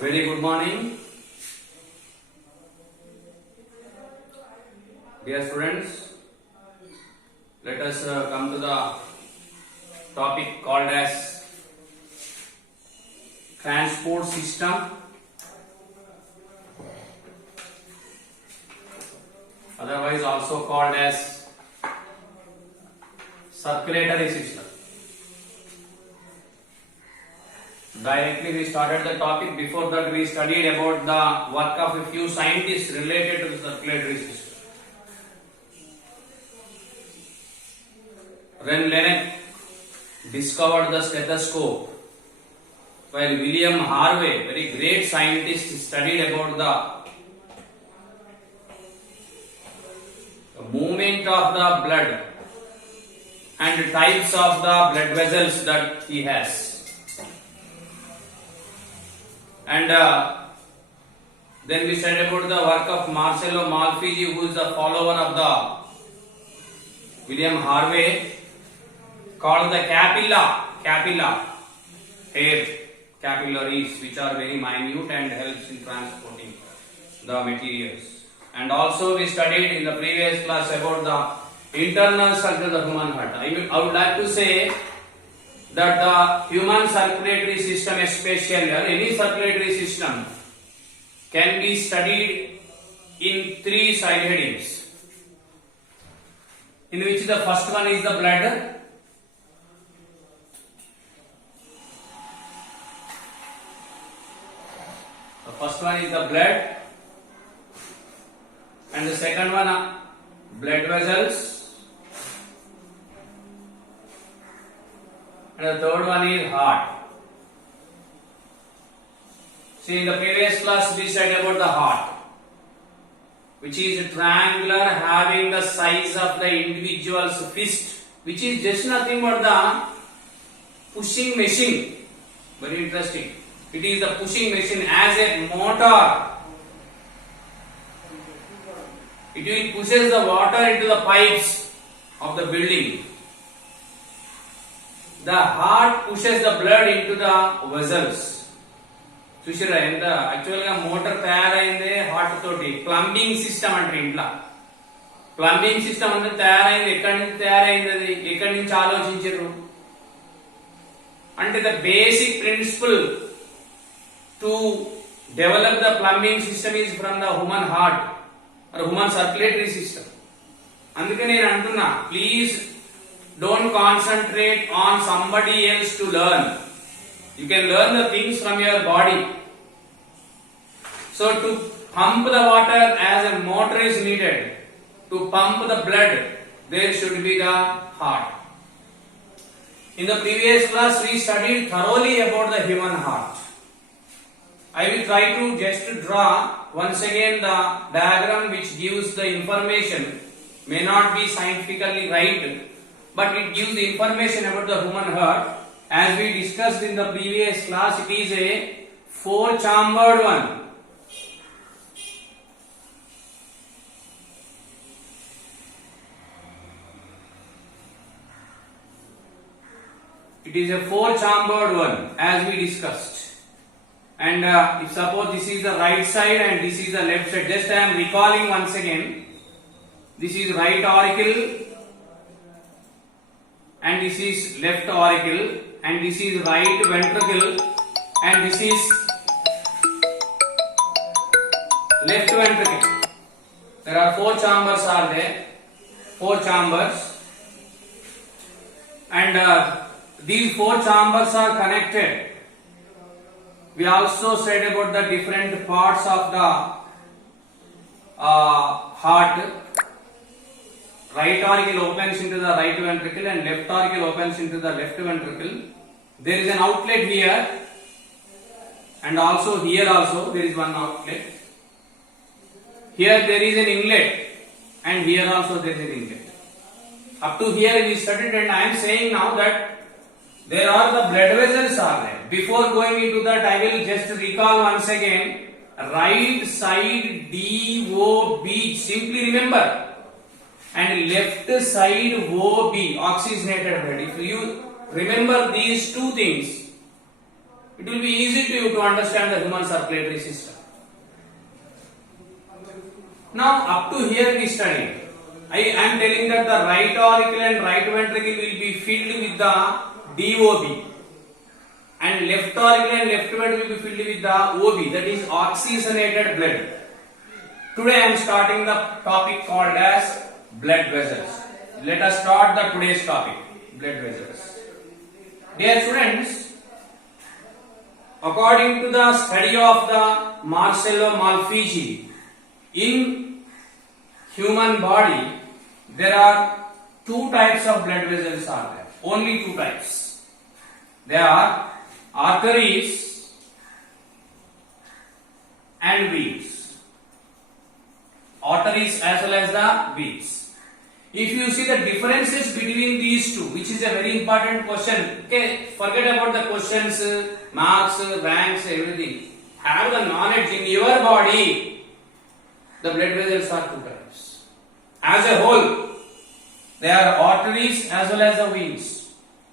Very good morning, dear students. Let us come to the topic called as transport system, otherwise also called as circulatory system. Directly we started the topic. Before that we studied about the work of a few scientists related to the circulatory system. When Lennox discovered the stethoscope, while William Harvey, very great scientist, studied about the movement of the blood and types of the blood vessels that he has. And then we studied about the work of Marcello Malpighi, who is the follower of the William Harvey, called the capilla, hair capillaries, which are very minute and helps in transporting the materials. And also we studied in the previous class about the internal structure of the human heart. I would like to say that the human circulatory system, especially or any circulatory system, can be studied in three side headings, in which the first one is the blood, and the second one blood vessels, and the third one is heart. See, in the previous class we said about the heart, which is triangular, having the size of the individual's fist, which is just nothing but the pushing machine. Very interesting. It is the pushing machine as a motor. It pushes the water into the pipes of the building. The heart pushes the blood into the vessels. చూసారా ఎంత actual గా motor తయారైంది heart తోటి. Plumbing system అంటారు ఇంట్లో. Plumbing system అంటే తయారైంది ఎక్కడి నుంచి తయారైంది, అది ఎక్కడి నుంచి ఆలోచించారు అంటే the basic principle to develop the plumbing system is from the human heart or human circulatory system. అందుకే నేను అంటున్నా, please don't concentrate on somebody else to learn. You can learn the things from your body. So to pump the water as a motor is needed. To pump the blood, there should be the heart. In the previous class we studied thoroughly about the human heart. I will try to just draw once again the diagram which gives the information. May not be scientifically right, but it gives the information about the human heart. As we discussed in the previous class, it is a four-chambered one. It is a four-chambered one, as we discussed. And if suppose this is the right side and this is the left side, just I am recalling once again. This is right auricle, and this is left auricle, and this is right ventricle, and this is left ventricle. There are four chambers are there, four chambers, and these four chambers are connected. We also said about the different parts of the heart. Right auricle opens into the right ventricle and left auricle opens into the left ventricle. There is an outlet here, and also here also there is one outlet. Here there is an inlet, and here also there is an inlet. Up to here we studied, and I am saying now that there are the blood vessels are there. Before going into that, I will just recall once again. Right side DOB, simply remember. And left side OB, oxygenated blood. If you remember these two things, It will be easy to you to understand the human circulatory system. Now up to here we studied. I am telling that the right auricle and right ventricle will be filled with the DOB, and left auricle and left ventricle will be filled with the OB, that is oxygenated blood. Today I am starting the topic called as blood vessels. Let us start the today's topic, blood vessels. Dear students, according to the study of the Marcello Malpighi, in human body there are two types of blood vessels are there. Only two types. They are arteries and veins. Arteries as well as the veins. If you see the differences between these two, which is a very important question, okay, forget about the questions, marks, ranks, everything. Have the knowledge in your body. The blood vessels are two types. As a whole, they are arteries as well as the veins.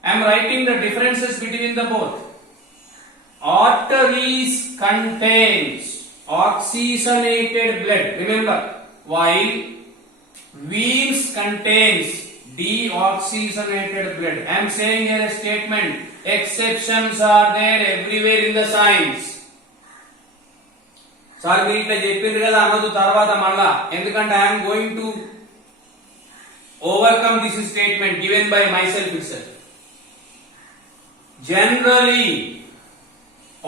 I am writing the differences between the both. Arteries contains oxygenated blood. Remember, while veins contains deoxygenated blood. I am saying here a statement. Exceptions are there everywhere in the science. Sir మీరు ఇట్లా చెప్పింది కదా అనొద్దు తర్వాత మళ్ళా, ఎందుకంటే I'm going to overcome this statement given by my self it self. Generally,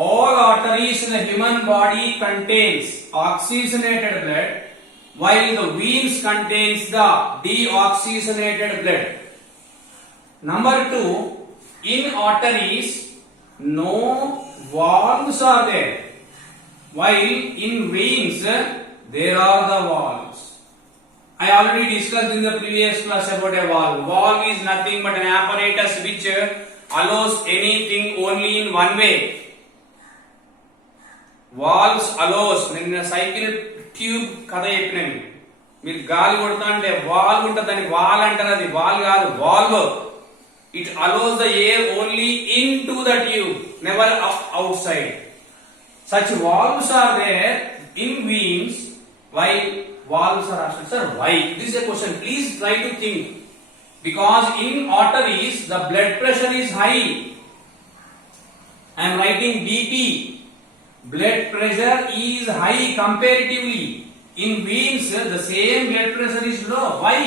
all arteries in the human body contains oxygenated blood, while the veins contains the deoxygenated blood. Number 2, in arteries, no valves are there, while in veins there are the valves. I already discussed in the previous class about a valve. Valve is nothing but an apparatus which allows anything only in one way. Valves allows, నిన్న cycle tube కథ చెప్పినవి, మీరు గాలి కొడతా అంటే valve ఉంటుంది, దాన్ని wall అంటారు, అది వాల్ కాదు, valve. It allows the air only into the tube, never outside. Such valves are there in veins, while valves are absent. Sir, why? This is a question. Please try to think. Because in arteries the blood pressure is high. I am writing BP. Blood pressure is high comparatively. In veins the same blood pressure is low. Why?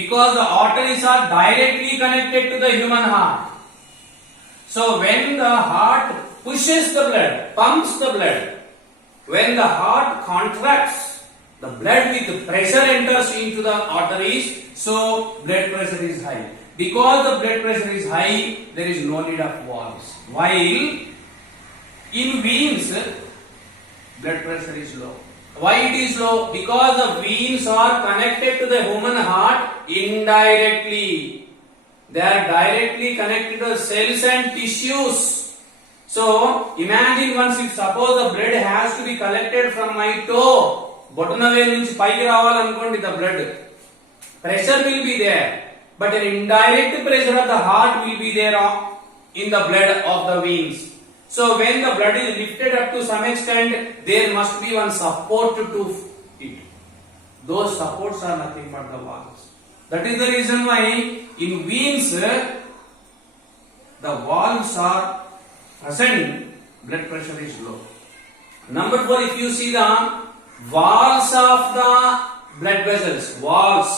Because the arteries are directly connected to the human heart. So when the heart pushes the blood, pumps the blood, when the heart contracts, the blood with pressure enters into the arteries, so blood pressure is high. Because the blood pressure is high, there is no need of valves. While in veins, blood pressure is low. Why it is low? Because the veins are connected to the human heart indirectly. They are directly connected to the cells and tissues. So imagine once, if suppose the blood has to be collected from my toe, బొటన వేలు నుంచి పైకి రావాలనుకోండి, the blood pressure will be there, but an indirect pressure of the heart will be there in the blood of the veins. So when the blood is lifted up to some extent, there must be one support to it. Those supports are nothing but the valves. That is the reason why in veins the valves are present, blood pressure is low. Number 4, if you see the walls of the blood vessels, walls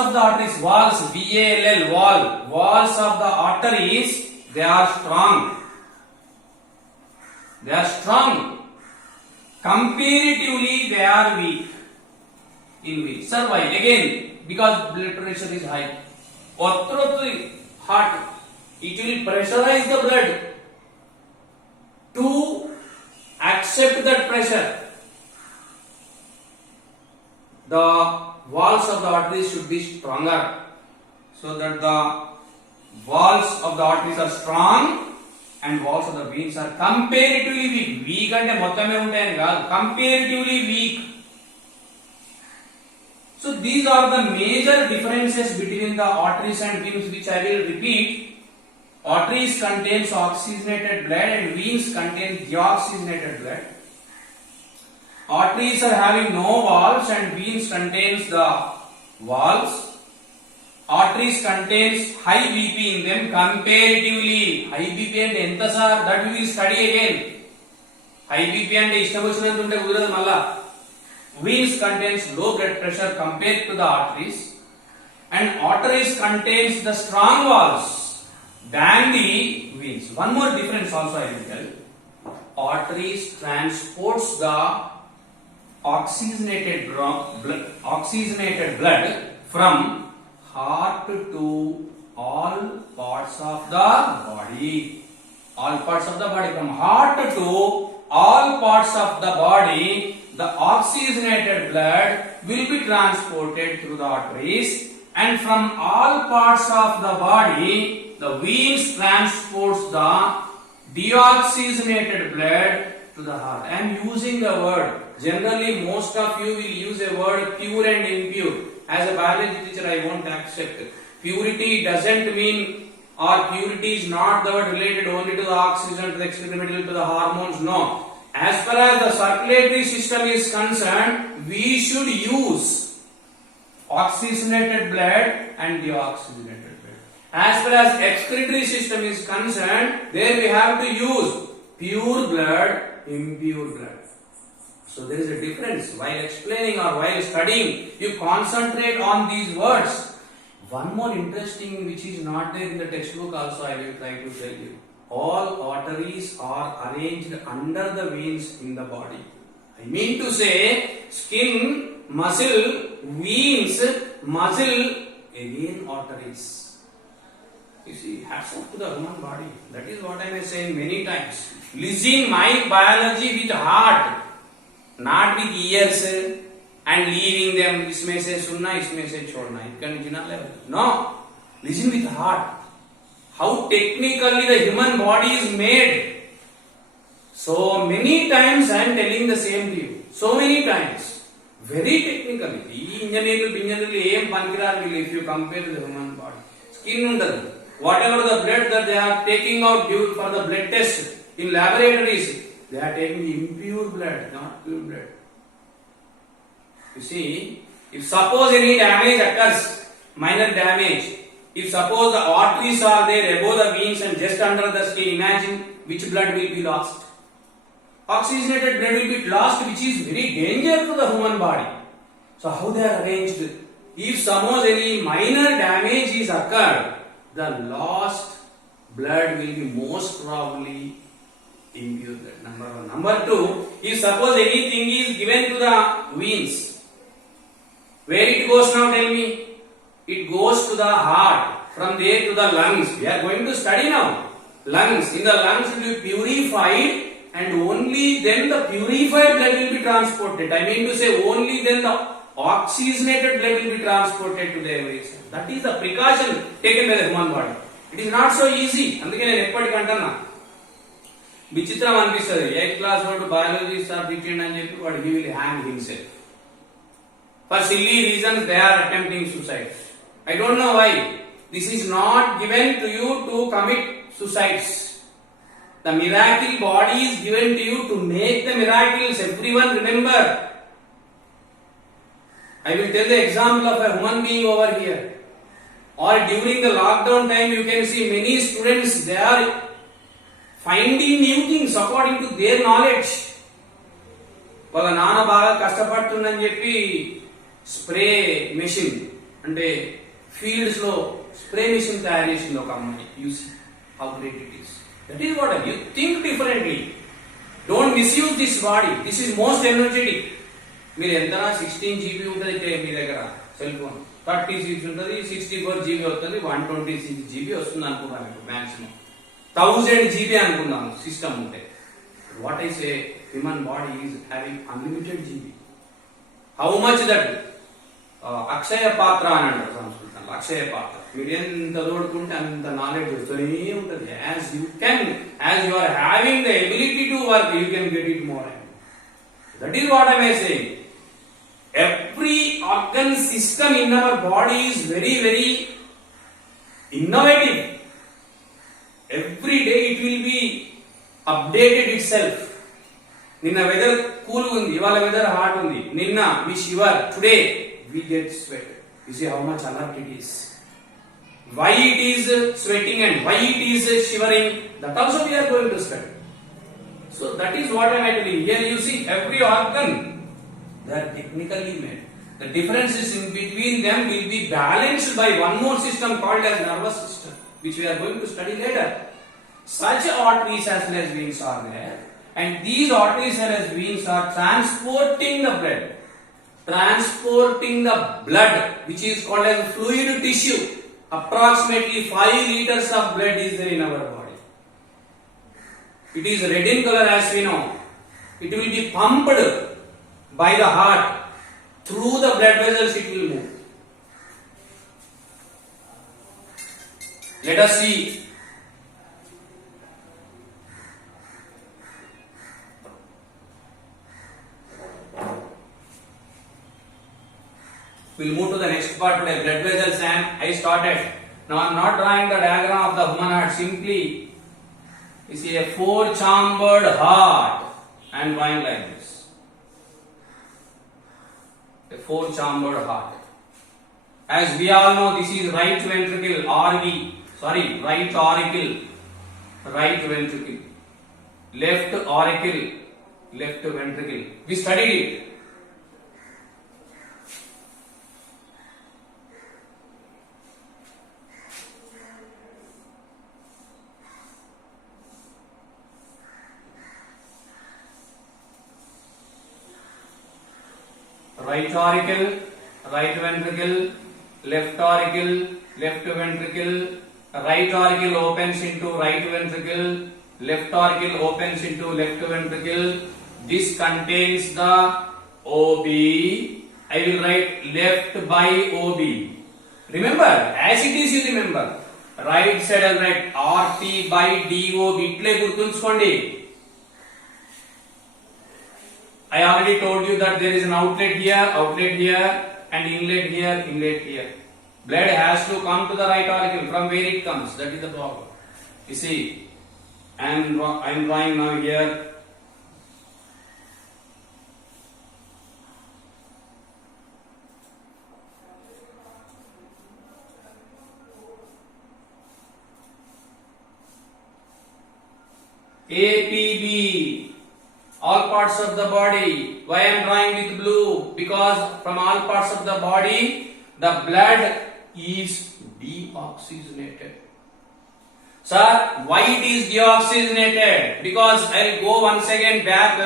of the arteries, walls, VALL, walls of the arteries, they are strong. Comparatively they are weak in veins. Sir, why? Again, because blood pressure is high. Through the heart, it will pressurize the blood to accept that pressure. The walls of the arteries should be stronger, so that the walls of the arteries are strong and walls of the veins are comparatively weak. Weak ante mottame untayani kaadu, comparatively weak. So these are the major differences between the arteries and veins, which I will repeat. Arteries contains oxygenated blood and veins contain deoxygenated blood. Arteries are having no valves and veins contains the valves. Arteries contains high BP in them comparatively. High BP and enta sir, that we will study again. High BP and ishtabochunante unte kudiradu malla. Veins contains low blood pressure compared to the arteries, and arteries contains the strong valves than the veins. One more difference also I will tell. Arteries transports the oxygenated blood from heart to all parts of the body. All parts of the body, from heart to all parts of the body, the oxygenated blood will be transported through the arteries, and from all parts of the body, the veins transports the deoxygenated blood to the heart. I am using the word. Generally, most of you will use a word pure and impure. As a biology teacher, I won't accept. Purity doesn't mean, or purity is not the word related only to the oxygen, to the excretory material, to the hormones. No. As far as the circulatory system is concerned, we should use oxygenated blood and deoxygenated blood. As far as excretory system is concerned, there we have to use pure blood, impure blood. So there is a difference. While explaining or while studying, you concentrate on these words. One more interesting which is not there in the textbook also I will try to tell you. All arteries are arranged under the veins in the body. I mean to say, skin, muscle, veins, muscle, again arteries. You see, hats off to the human body. That is what I am saying many times. Listen my biology with heart, not with ears and leaving them. इसमें से सुनना, इसमें से छोड़ना. It can be not level. No, listen with heart. How technically the human body is made. So many times I am telling the same to you. So many times. Very technically. Ee engineers aim panikiraru if you compare the human body. Skin undadu. Whatever the blood that they are taking out due for the blood test in laboratories, they are taking impure blood, not pure blood. You see, if suppose any damage occurs, minor damage, if suppose the arteries are there above the veins and just under the skin, imagine which blood will be lost. Oxygenated blood will be lost, which is very dangerous to the human body. So how they are arranged? If suppose any minor damage is occurred, the lost blood will be most probably impure blood. Number one. Number two, if suppose anything is given to the veins, where it goes now, tell me? It goes to the heart, from there to the lungs. We are going to study now. Lungs. In the lungs it will be purified, and only then the purified blood will be transported. I mean to say, only then the oxygenated blood will be transported to the every cell. That is the precaution taken by the human body. It is not so easy. అందుకే నేను ఎప్పటికీ అంటున్నా, విచిత్రం అనిపిస్తుంది. 8th class వాడు biology sir తిట్టిండు అని చెప్పి వాడు he will hang himself. For silly reasons they are attempting suicide. I don't know why. This is not given to you to commit suicides. The miracle body is given to you to make the miracles. Everyone remember. I will tell the example of a human being over here. Or during the lockdown time you can see many students, they are finding new things according to their knowledge. వాళ్ళ నాన్న బాగా కష్టపడుతుందని చెప్పి spray machine అంటే fields లో spray machine తయారు చేసింది ఒక అమ్మాయి. Use how great it is. That is what you think differently. Don't misuse this body. This is most energetic. మీరు ఎంతనా 16 GB ఉంటుంది మీ దగ్గర సెల్ ఫోన్, 36 ఉంటుంది, 64 GB వస్తుంది, 126 GB వస్తుంది అనుకుంటాను మీకు మాక్సిమం. 1000 GB అనుకుందాం సిస్టమ్ ఉంటే. What I say, human body is having unlimited GB. How much that Akshaya Patra అని అంటారు సంస్కృతంలో. అక్షయ పాత్ర. మీరు ఎంత తోడుకుంటే అంత నాలెడ్జ్ వస్తూనే ఉంటుంది. As you are having the ability to work, you can get it more. That is what I may saying. Every organ system in our body is very, very innovative. Every day it will be updated itself. Ninna weather cool undi, ivala weather hot undi. Ninna we shiver, today we get sweat. You see how much alert it is. Why it is sweating and why it is shivering, that also we are going to study. So that is what I am telling. Here you see every organ, they are technically made. The differences in between them will be balanced by one more system called as nervous system, which we are going to study later. Such arteries as well as veins are there, and these arteries as well as veins are transporting the blood, which is called as fluid tissue. Approximately 5 liters of blood is there in our body. It is red in color as we know. It will be pumped by the heart. Through the blood vessels it will move. Let us see. We'll move to the next part today, blood vessels, and I started. Now I am not drawing the diagram of the human heart. Simply, you see a 4-chambered heart. I am drawing like this. A 4-chambered heart. As we all know, this is right ventricle, right auricle, right ventricle, left auricle, left ventricle. We studied it. Right auricle, right ventricle, left auricle, left ventricle, right auricle opens into right ventricle, left auricle opens into left ventricle. This contains the OB. I will write left by OB. Remember, as it is you remember. Right side I will write RT by DOB. Itle gurtunchukondi. I already told you that there is an outlet here, and inlet here. Blood has to come to the right auricle. From where it comes, that is the problem. You see, I am drawing now here. APB. All parts of the body. Why I am drawing with blue? Because from all parts of the body, the blood is deoxygenated. Sir, why it is deoxygenated? Because I will go once again back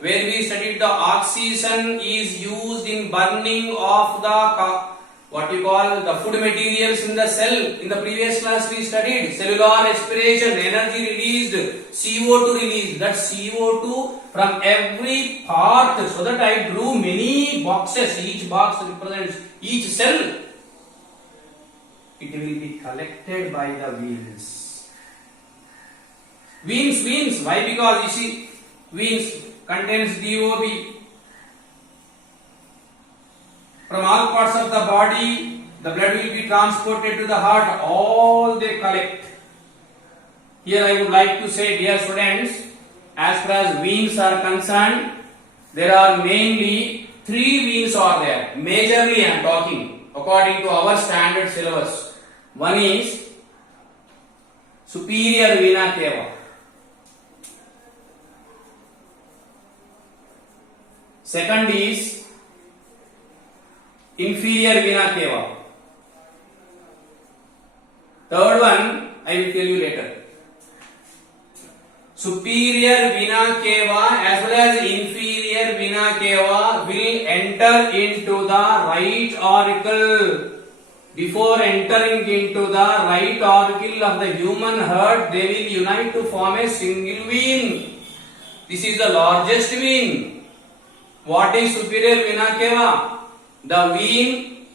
where we studied the oxygen is used in burning of the what you call the food materials in the cell. In the previous class we studied cellular respiration, energy released, CO2 released. That CO2 from every part. So that I drew many boxes. Each box represents each cell. It will be collected by the veins. Veins. Why? Because you see, veins contains DOB. From all parts of the body, the blood will be transported to the heart. All they collect. Here I would like to say, dear students, as far as veins are concerned, there are mainly 3 veins are there. Majorly I am talking according to our standard syllabus. One is superior vena cava. Second is inferior vena cava. Third one I will tell you later. Superior vena cava as well as inferior vena cava will enter into the right auricle. Before entering into the right auricle of the human heart, they will unite to form a single vein. This is the largest vein. What is superior vena cava? The vein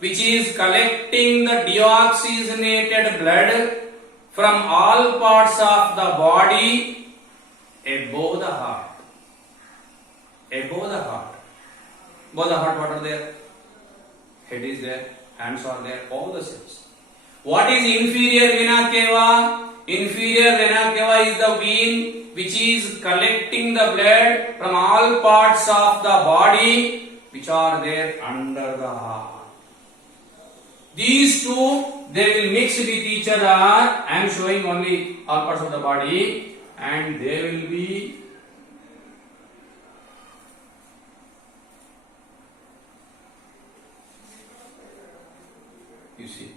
which is collecting the deoxygenated blood from all parts of the body above the heart. Above the heart. Above the heart, what are there? Head is there, hands are there, all the cells. What is inferior vena cava? Inferior vena cava is the vein which is collecting the blood from all parts of the body which are there under the heart. These two, they will mix with each other. I am showing only all parts of the body, and they will be you see.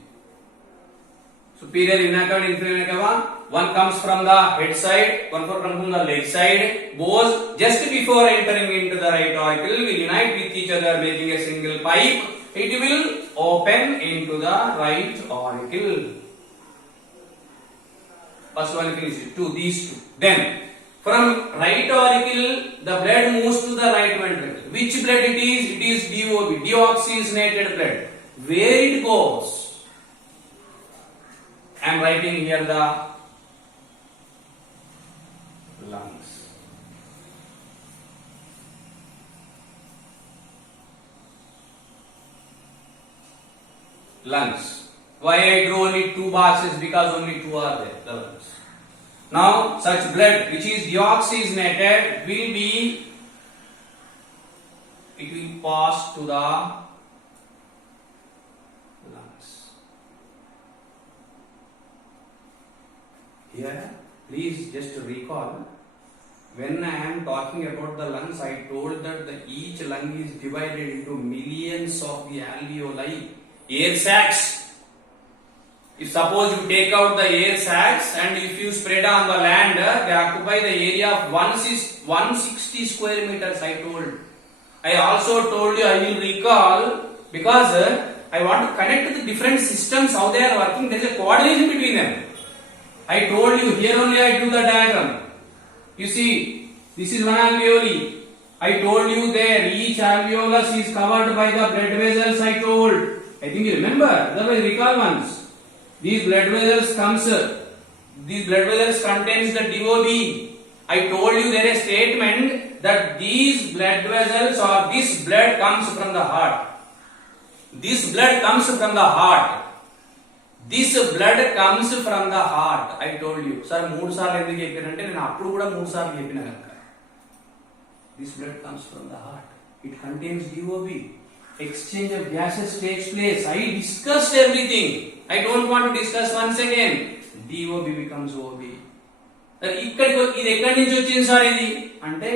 Superior vena cava and inferior vena cava. One comes from the head side, one comes from the leg side. Both just before entering into the right auricle will unite with each other, making a single pipe. It will open into the right auricle. First one finished. These two. Then from right auricle, the blood moves to the right ventricle. Which blood it is? It is DOB, deoxygenated blood. Where it goes? I am writing here the lungs. Lungs. Why I drew only two boxes? Because only two are there, the lungs. Now, such blood which is deoxygenated it will pass to the lungs. Here, please just recall, when I am talking about the lungs, I told that each lung is divided into millions of the alveoli, air sacs. If suppose you take out the air sacs and if you spread on the land, they occupy the area of 160 square meters, I told. I also told you, I will recall, because I want to connect the different systems, how they are working, there is a coordination between them. I told you, here only I do the diagram. You see, this is one alveoli. I told you there, each alveolus is covered by the blood vessels, I told. I think you remember, otherwise recall once. These blood vessels contains the DOB. I told you there is a statement that these blood vessels or this blood comes from the heart. This blood comes from the heart. This blood comes from the heart. I told you. Sir, 3 సార్లు ఎందుకు చెప్పానంటే నేను అప్పుడు కూడా 3 సార్లు చెప్పినా కనుక. This blood comes from the heart. It contains DOB. Exchange of gases takes place. I discussed everything. I don't want to discuss once again. DOB becomes OB. ఇది ఎక్కడి నుంచి వచ్చింది సార్ ఇది అంటే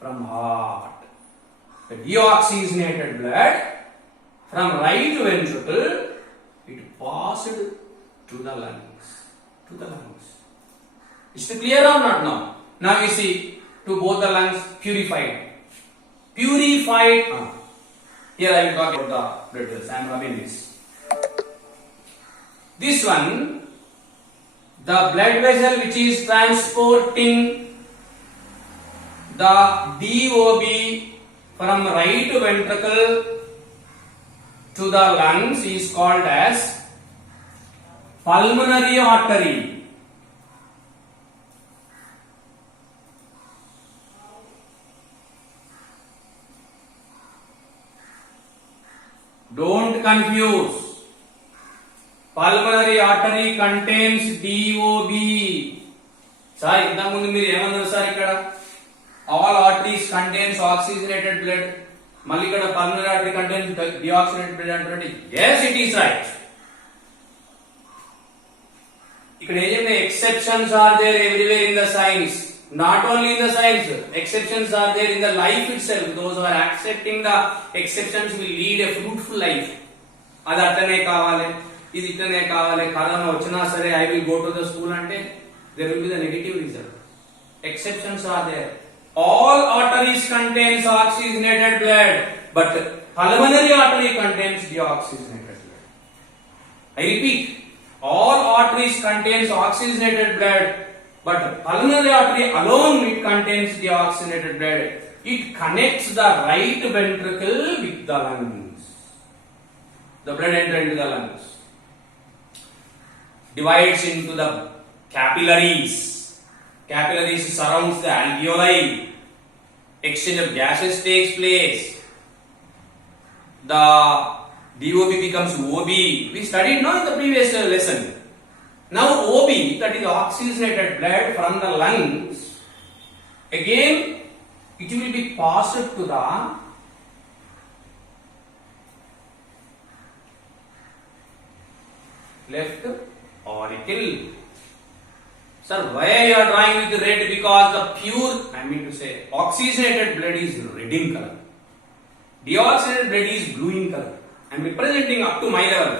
from heart. The deoxygenated blood from right ventricle, it passed to the lungs. Is it clear or not now? Now you see, to both the lungs, purified. Here I will talk about the blood vessels. I am rubbing this. This one, the blood vessel which is transporting the DOB from right ventricle to the lungs is called as pulmonary artery. Don't confuse. Pulmonary artery contains DOB. Sir, ఇంతకు ముందు మీరు ఏమన్నారు sir ఇక్కడ? All arteries contains oxygenated blood. మళ్ళీ ఇక్కడ pulmonary artery contains deoxygenated blood అంటారండి. Yes, it is right. ఇక్కడ ఏమైనా exceptions are there everywhere in the science. Not only in the science, exceptions are there in the life itself. Those who are accepting the exceptions will lead a fruitful life. అది అట్లనే కావాలి, ఇది ఇట్లనే కావాలి, corona వచ్చినా సరే I will go to the school అంటే there will be the negative result. Exceptions are there. All arteries contains oxygenated blood, but pulmonary artery contains deoxygenated blood. I repeat, all arteries contains oxygenated blood, but pulmonary artery alone it contains deoxygenated blood. It connects the right ventricle with the lungs. The blood enters into the lungs, divides into the capillaries. Capillaries surrounds the alveoli. Exchange of gases takes place. The DOB becomes OB. We studied now in the previous lesson. Now OB, that is oxygenated blood from the lungs, again it will be passed to the left auricle. Sir, why you are drawing with red? Because the pure, I mean to say, oxygenated blood is red in color. Deoxygenated blood is blue in color. I am representing up to my level.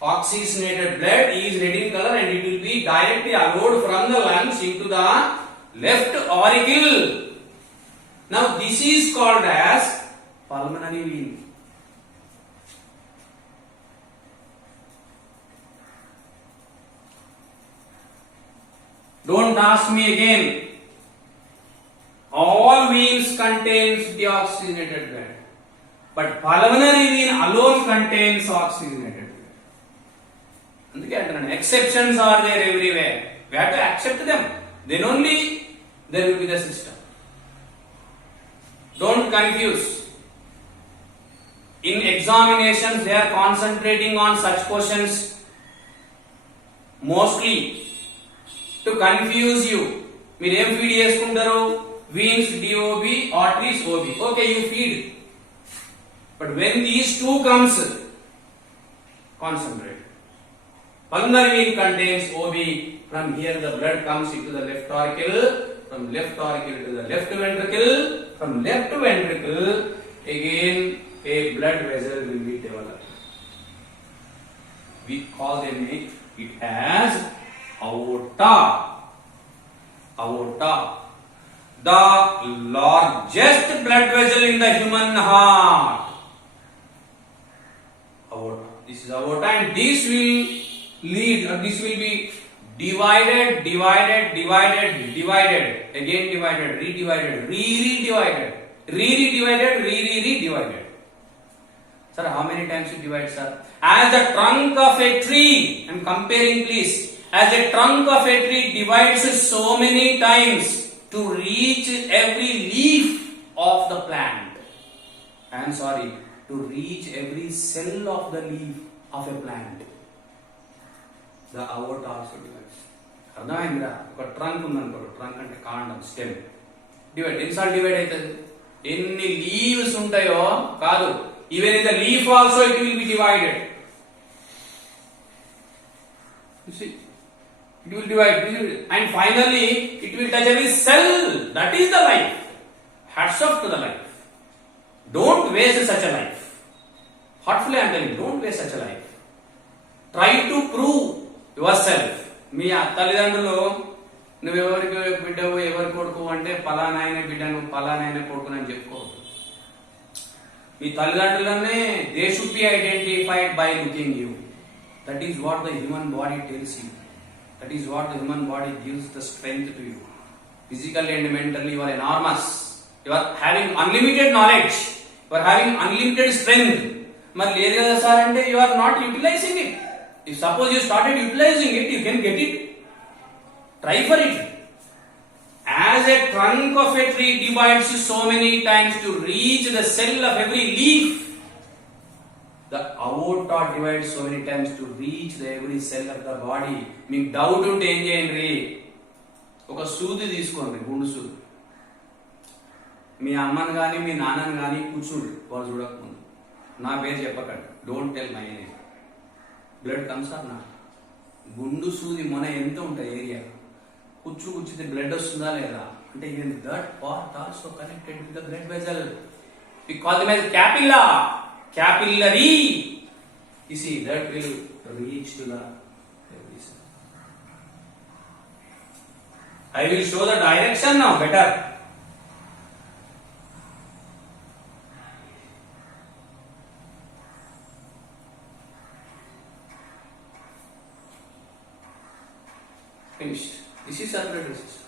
Oxygenated blood is red in color and it will be directly allowed from the lungs into the left auricle. Now this is called as pulmonary vein. Don't ask me again. All veins contains deoxygenated blood, but pulmonary vein alone contains oxygenated blood. అందుకే అంటున్నాను, exceptions are there everywhere. We have to accept them. Then only there will be the system. Don't confuse. In examinations, they are concentrating on such questions mostly to confuse you. మీరు ఏం feed చేసుకుంటారు? Veins DOB, arteries OB. Okay, you feed. But when these two comes, concentrate. Pulmonary vein contains OB. From here the blood comes into the left auricle. From left auricle to the left ventricle. From left ventricle, again a blood vessel will be developed. We call them it as aorta. Aorta, the largest blood vessel in the human heart. Aorta. This is aorta, and this will lead, or this will be divided, again divided, redivided, re-redivided, re-redivided. Sir, how many times you divide, sir? As the trunk of a tree, I am comparing please. As a trunk of a tree divides so many times to reach every leaf of the plant. I am sorry, to reach every cell of the leaf of a plant. The aorta also divides. అర్థమైందిరా? ఒక trunk ఉందనుకోరు, trunk అంటే కాండం, stem. Divide ఎన్నిసార్లు divide అవుతుంది? ఎన్ని leaves ఉంటాయో కాదు, even in the leaf also it will be divided. You see, it will divide, and finally it will touch every cell. That is the life. Hats off to the life. Don't waste such a life. Heartfully I am telling you, don't waste such a life. Try to prove yourself. మీ తల్లిదండ్రులు నువ్వు ఎవరికి బిడ్డవు, ఎవరి కొడుకు అంటే పలానాయన బిడ్డను, పలానాయన కొడుకుని అని చెప్పుకోవద్దు. మీ తల్లిదండ్రులనే they should be identified by looking you. That is what the human body tells you. That is what the human body gives the strength to you. Physically and mentally you are enormous. You are having unlimited knowledge. You are having unlimited strength. మరి లేదు కదా sir అంటే you are not utilizing it. If suppose you started utilizing it, you can get it. Try for it. As a trunk of a tree divides so many times to reach the cell of every leaf, the aorta divides so many times to reach the every cell of the body. మీకు doubt ఉంటే ఏం చేయండి, ఒక సూది తీసుకోండి, గుండు సూది. మీ అమ్మని కానీ మీ నాన్నని కానీ కూర్చోండి, వాళ్ళు చూడకముందు. నా పేరు చెప్పకండి, don't tell my name. Blood comes or not? గుండు సూది మొన ఎంత ఉంటుంది ఏరియా, కూర్చుతే బ్లడ్ వస్తుందా లేదా అంటే even that part also connected with the blood vessel. We call them as capillary, capillary. You see, that will reach to the every cell. I will show the direction now better. Finished. This is circulatory system.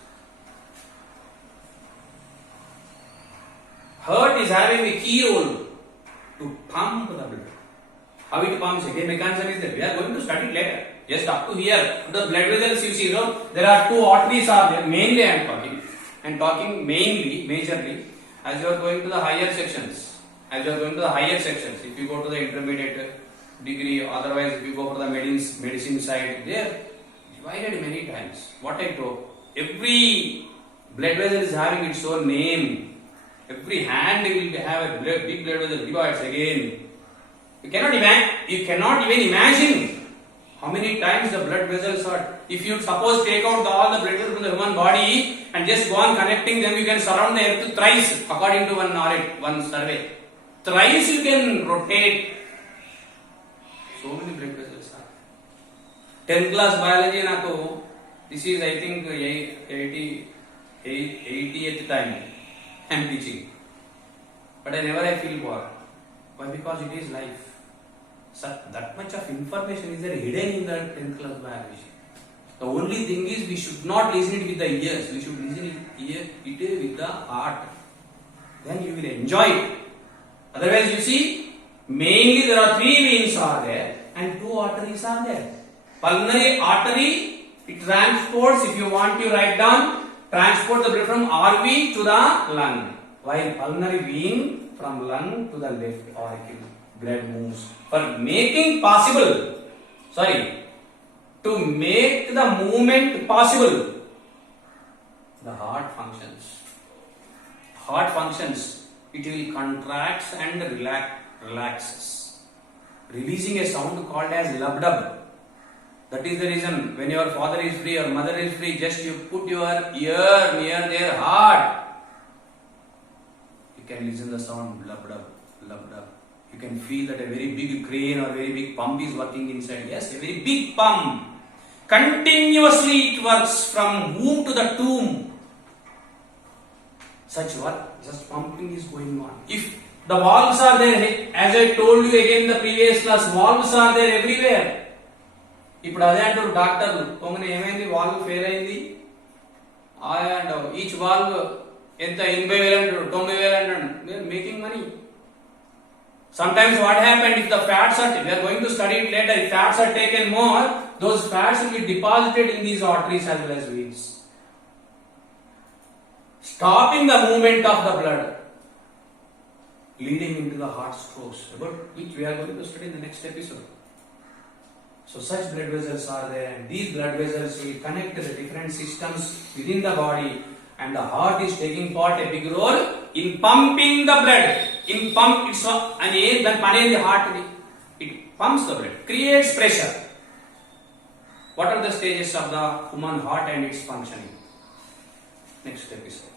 Heart is having a key role to pump the blood. How it pumps, again mechanism is there. We are going to study it later. Just up to here, the blood vessels you see, there are two arteries are there. Mainly I am talking mainly, majorly, as you are going to the higher sections. If you go to the intermediate degree, otherwise if you go for the medicine side, there divided many times. What I told, every blood vessel is having its own name. Every hand will have a big blood vessel divides again. You cannot even imagine how many times the blood vessels are. If you suppose take out all the blood vessels from the human body and just go on connecting them, you can surround the earth thrice according to one survey. Thrice you can rotate. So many blood vessels are. 10th class biology naku, this is I think 80th time I am teaching. But I feel bored. Why? Because it is life. That much of information is there hidden in the 10th class biology. The only thing is we should not listen it with the ears. We should listen it with the heart. Then you will enjoy it. Otherwise, you see, mainly there are 3 veins are there and 2 arteries are there. Pulmonary artery, it transports, if you want to write down, transport the blood from RV to the lung. While pulmonary vein from lung to the left auricle, blood moves. For making possible, to make the movement possible, the heart functions. Heart functions. It will contracts and relaxes, releasing a sound called as lub-dub. That is the reason when your father is free or mother is free, just you put your ear near their heart. You can listen the sound lub-dub, lub-dub. You can feel that a very big crane or very big pump is working inside. Yes, a very big pump. Continuously it works from womb to the tomb. Such work, just pumping is going on. If the valves are there, as I told you again in the previous class, valves are there everywhere. ఇప్పుడు అదే అంటారు డాక్టర్లు, పొంగన ఏమైంది, valve fail అయింది and each valve ఎంత 80,000 అంటాడు, 90,000 అంటాడు. They are making money. Sometimes what happened, if the fats are, we are going to study it later, if fats are taken more, those fats will be deposited in these arteries as well as veins, stopping the movement of the blood, leading into the heart strokes, about which we are going to study in the next episode. So such blood vessels are there, and these blood vessels will connect the different systems within the body, and the heart is taking part a big role in pumping the blood. In pump, it's the heart, it pumps the blood, creates pressure. What are the stages of the human heart and its functioning? Next episode.